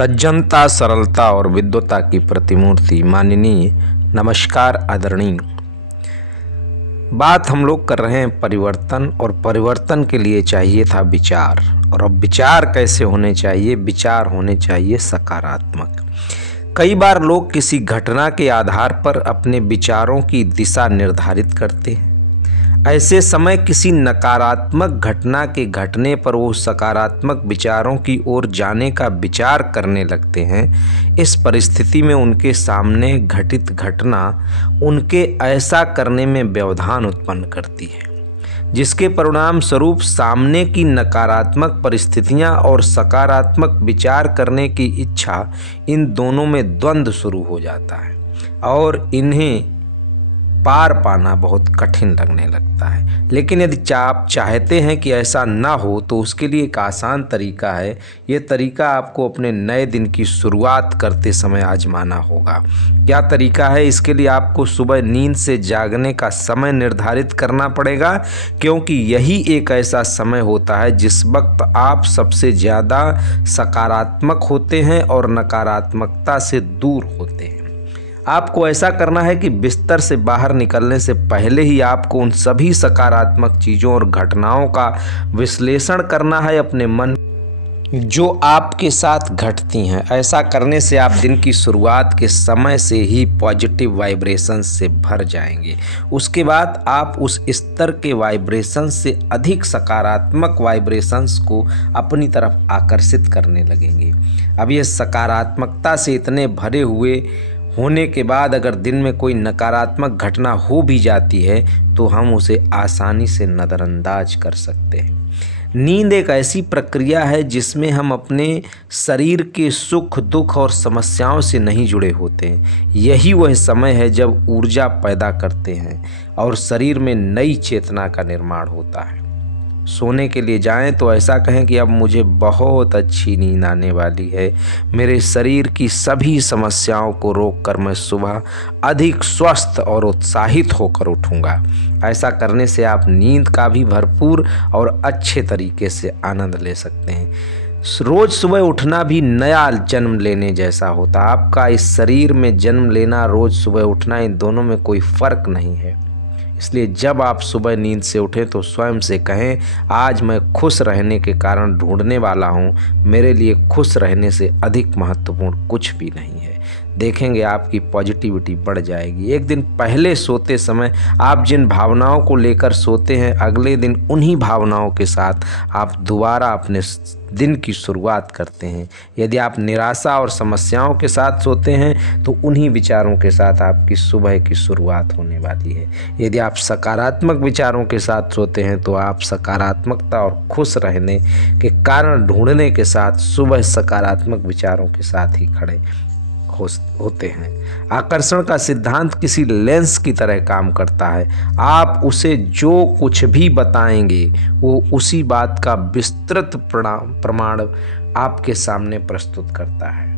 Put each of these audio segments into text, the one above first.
सज्जनता, सरलता और विद्वता की प्रतिमूर्ति माननीय, नमस्कार आदरणीय। बात हम लोग कर रहे हैं परिवर्तन, और परिवर्तन के लिए चाहिए था विचार। और अब विचार कैसे होने चाहिए? विचार होने चाहिए सकारात्मक। कई बार लोग किसी घटना के आधार पर अपने विचारों की दिशा निर्धारित करते हैं। ऐसे समय किसी नकारात्मक घटना के घटने पर वो सकारात्मक विचारों की ओर जाने का विचार करने लगते हैं। इस परिस्थिति में उनके सामने घटित घटना उनके ऐसा करने में व्यवधान उत्पन्न करती है, जिसके परिणाम स्वरूप सामने की नकारात्मक परिस्थितियां और सकारात्मक विचार करने की इच्छा, इन दोनों में द्वंद्व शुरू हो जाता है और इन्हें पार पाना बहुत कठिन लगने लगता है। लेकिन यदि आप चाहते हैं कि ऐसा ना हो, तो उसके लिए एक आसान तरीका है। ये तरीका आपको अपने नए दिन की शुरुआत करते समय आजमाना होगा। क्या तरीका है? इसके लिए आपको सुबह नींद से जागने का समय निर्धारित करना पड़ेगा, क्योंकि यही एक ऐसा समय होता है जिस वक्त आप सबसे ज़्यादा सकारात्मक होते हैं और नकारात्मकता से दूर होते हैं। आपको ऐसा करना है कि बिस्तर से बाहर निकलने से पहले ही आपको उन सभी सकारात्मक चीज़ों और घटनाओं का विश्लेषण करना है अपने मन, जो आपके साथ घटती हैं। ऐसा करने से आप दिन की शुरुआत के समय से ही पॉजिटिव वाइब्रेशन से भर जाएंगे। उसके बाद आप उस स्तर के वाइब्रेशन से अधिक सकारात्मक वाइब्रेशंस को अपनी तरफ आकर्षित करने लगेंगे। अब ये सकारात्मकता से इतने भरे हुए होने के बाद अगर दिन में कोई नकारात्मक घटना हो भी जाती है, तो हम उसे आसानी से नज़रअंदाज कर सकते हैं। नींद एक ऐसी प्रक्रिया है जिसमें हम अपने शरीर के सुख, दुख और समस्याओं से नहीं जुड़े होते हैं। यही वह समय है जब ऊर्जा पैदा करते हैं और शरीर में नई चेतना का निर्माण होता है। सोने के लिए जाएं तो ऐसा कहें कि अब मुझे बहुत अच्छी नींद आने वाली है। मेरे शरीर की सभी समस्याओं को रोककर मैं सुबह अधिक स्वस्थ और उत्साहित होकर उठूंगा। ऐसा करने से आप नींद का भी भरपूर और अच्छे तरीके से आनंद ले सकते हैं। रोज़ सुबह उठना भी नया जन्म लेने जैसा होता है। आपका इस शरीर में जन्म लेना, रोज़ सुबह उठना, इन दोनों में कोई फ़र्क नहीं है। इसलिए जब आप सुबह नींद से उठें तो स्वयं से कहें, आज मैं खुश रहने के कारण ढूंढने वाला हूं। मेरे लिए खुश रहने से अधिक महत्वपूर्ण कुछ भी नहीं है। देखेंगे आपकी पॉजिटिविटी बढ़ जाएगी। एक दिन पहले सोते समय आप जिन भावनाओं को लेकर सोते हैं, अगले दिन उन्हीं भावनाओं के साथ आप दोबारा अपने दिन की शुरुआत करते हैं। यदि आप निराशा और समस्याओं के साथ सोते हैं, तो उन्हीं विचारों के साथ आपकी सुबह की शुरुआत होने वाली है। यदि आप सकारात्मक विचारों के साथ सोते हैं, तो आप सकारात्मकता और खुश रहने के कारण ढूंढने के साथ सुबह सकारात्मक विचारों के साथ ही खड़े होते हैं। आकर्षण का सिद्धांत किसी लेंस की तरह काम करता है। आप उसे जो कुछ भी बताएंगे, वो उसी बात का विस्तृत प्रमाण आपके सामने प्रस्तुत करता है।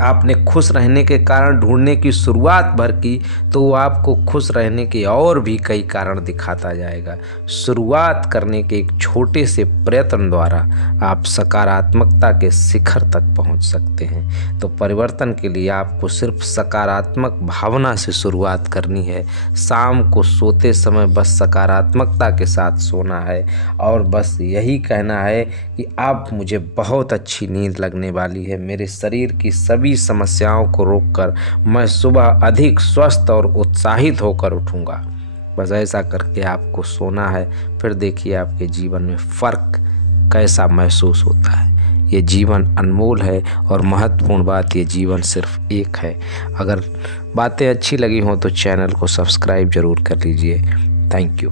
आपने खुश रहने के कारण ढूंढने की शुरुआत भर की, तो वो आपको खुश रहने के और भी कई कारण दिखाता जाएगा। शुरुआत करने के एक छोटे से प्रयत्न द्वारा आप सकारात्मकता के शिखर तक पहुंच सकते हैं। तो परिवर्तन के लिए आपको सिर्फ सकारात्मक भावना से शुरुआत करनी है। शाम को सोते समय बस सकारात्मकता के साथ सोना है और बस यही कहना है कि अब मुझे बहुत अच्छी नींद लगने वाली है। मेरे शरीर की सभी समस्याओं को रोककर मैं सुबह अधिक स्वस्थ और उत्साहित होकर उठूंगा। बस ऐसा करके आपको सोना है। फिर देखिए आपके जीवन में फ़र्क कैसा महसूस होता है। ये जीवन अनमोल है और महत्वपूर्ण बात, ये जीवन सिर्फ एक है। अगर बातें अच्छी लगी हों तो चैनल को सब्सक्राइब ज़रूर कर लीजिए। Thank you.